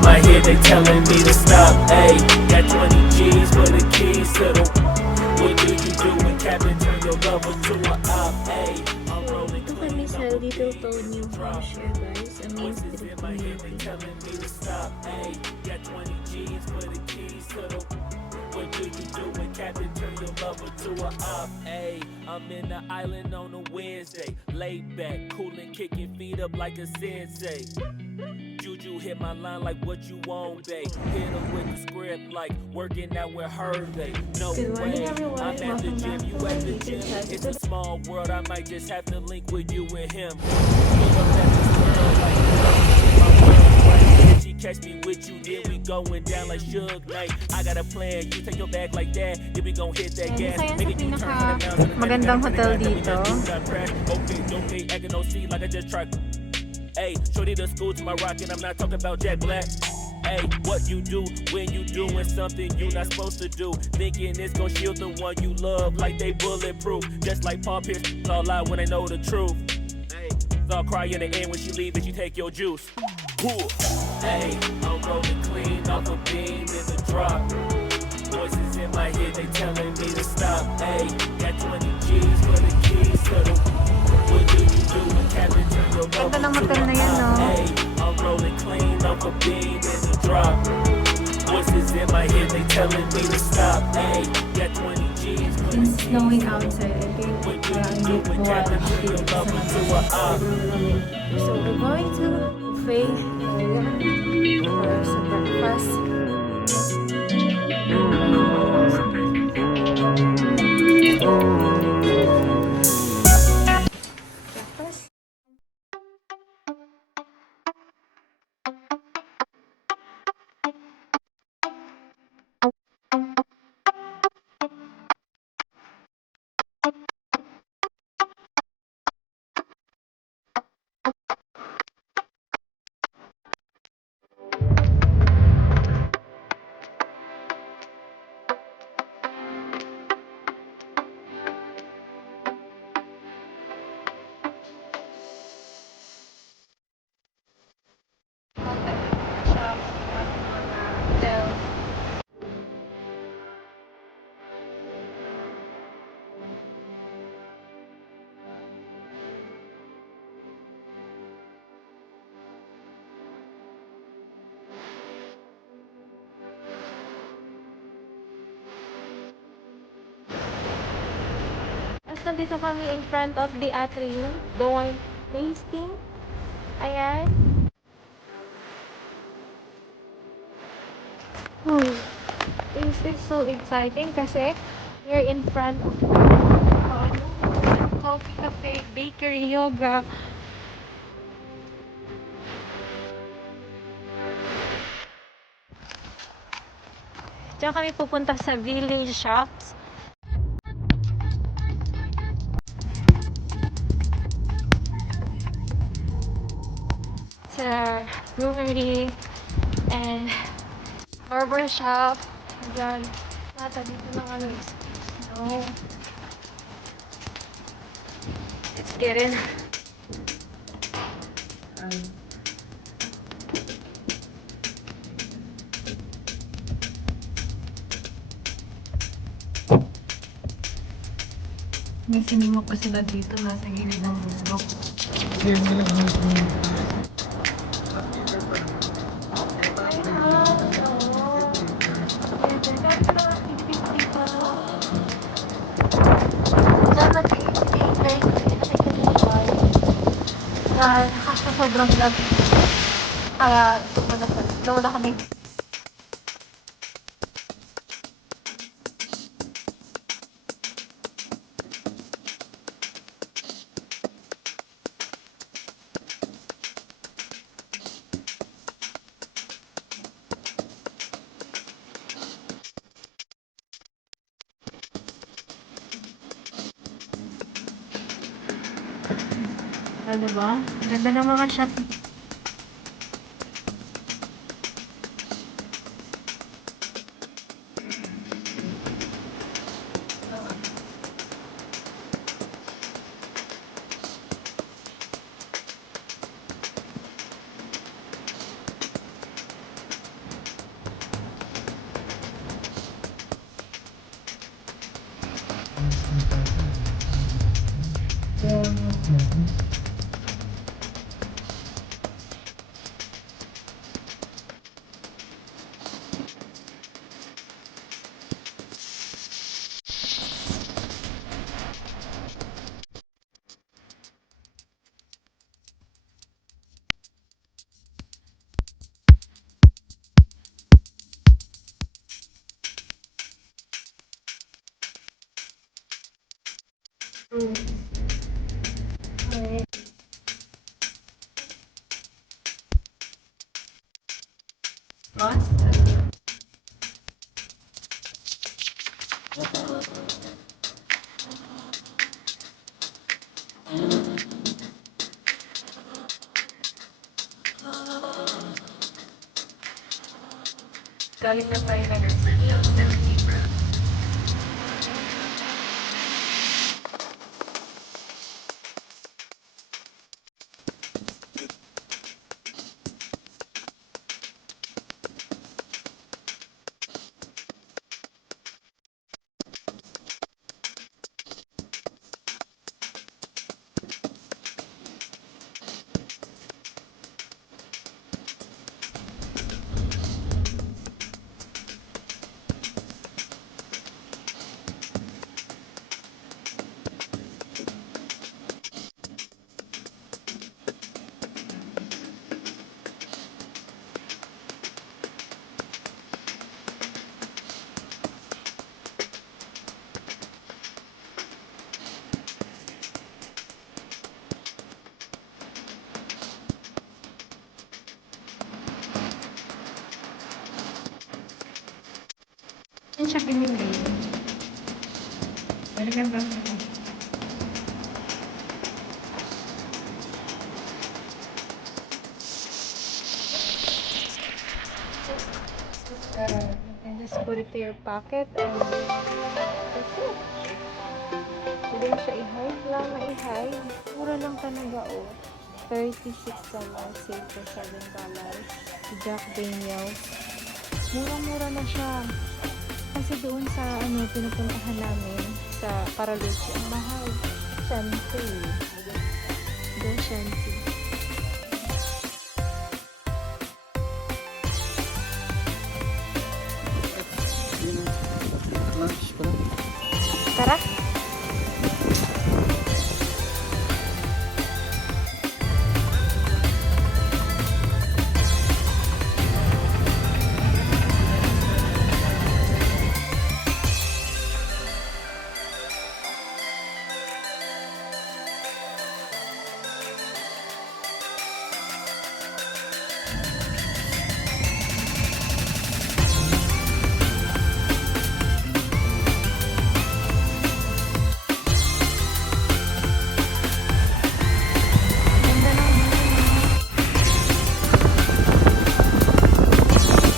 in my head, they telling me to stop. Ayy, got 20 G's for the keys to the. What do you do when Captain turn your lover to a op? Ayy, I'm rolling Ito kami sa Little Tony Hampshire, guys. Ang main street in my head, they community. telling me to stop. Ayy, got 20 G's for the keys to the. What do you do when Captain turn your lover to a op? Ayy, I'm in the island on a Wednesday, laid back, coolin', kicking feet up like a sensei. Juju hit my line like what you want, babe. Hit her with the script like working out with her, babe. No Good morning, way, everyone. I'm at the Welcome gym, back you to my at the YouTube gym. It's a channel. small world, I might just have to link with you and him. Pull up at this girl like my world right. If she catch me with you, then we going down like Suge Knight. I got a plan, you take your bag like that, then we gon' hit that gas. Isa yan sa Make it you turn pinaka magandang hotel dito. Okay, acting no see like I just tried. Hey, shorty the school to my rocket, I'm not talking about Jack Black. Hey, what you do when you doing something you not supposed to do? Thinking it's gonna shield the one you love like they bulletproof. Just like Paul Pierce, all lie when they know the truth. Hey, I'll cry in the end when she leave and she take your juice. Hey, I'm rolling clean off a beam in the drop. Voices in my head, they telling me to stop. Hey, got 20 G's for the keys to the. What do you do when Captain turn your Ganda ng lover to motel a na yan, no? op? Hey, I'm rolling clean off a beam in the drop. Voices in my head, they telling me to stop. Hey, got 20 G's for the It's keys. snowing outside. I think What do parang you do hindi when mo Captain alam turn your lover to a op? So we're going to buffet area for some breakfast. Breakfast. Tapos nandito kami in front of the atrium, the wine tasting. Ayan. This is so exciting kasi we're in front of coffee cafe, bakery, yoga. Diyan kami pupunta sa village shops. Sa brewery and barber shop. Diyan. Nata dito na kami. So, let's get in. May sinimok kasi na dito, nasa gilid ng bundok. Sobrang lag. Kaya tumula kami. Ano ba? Ganda ng mga shop. Galing na tayo ng Yan siya binili. Balikan ba? And just put it to your pocket and that's it. Hindi mo siya i-hide. Wala na i-hide. Mura lang talaga oh. $36. Save for $7. Jack Daniels. Murang-mura na siya. Kasi doon sa pinupuntahan namin sa Paraluci, ang mahal. Shanty. The Shanty. Tara.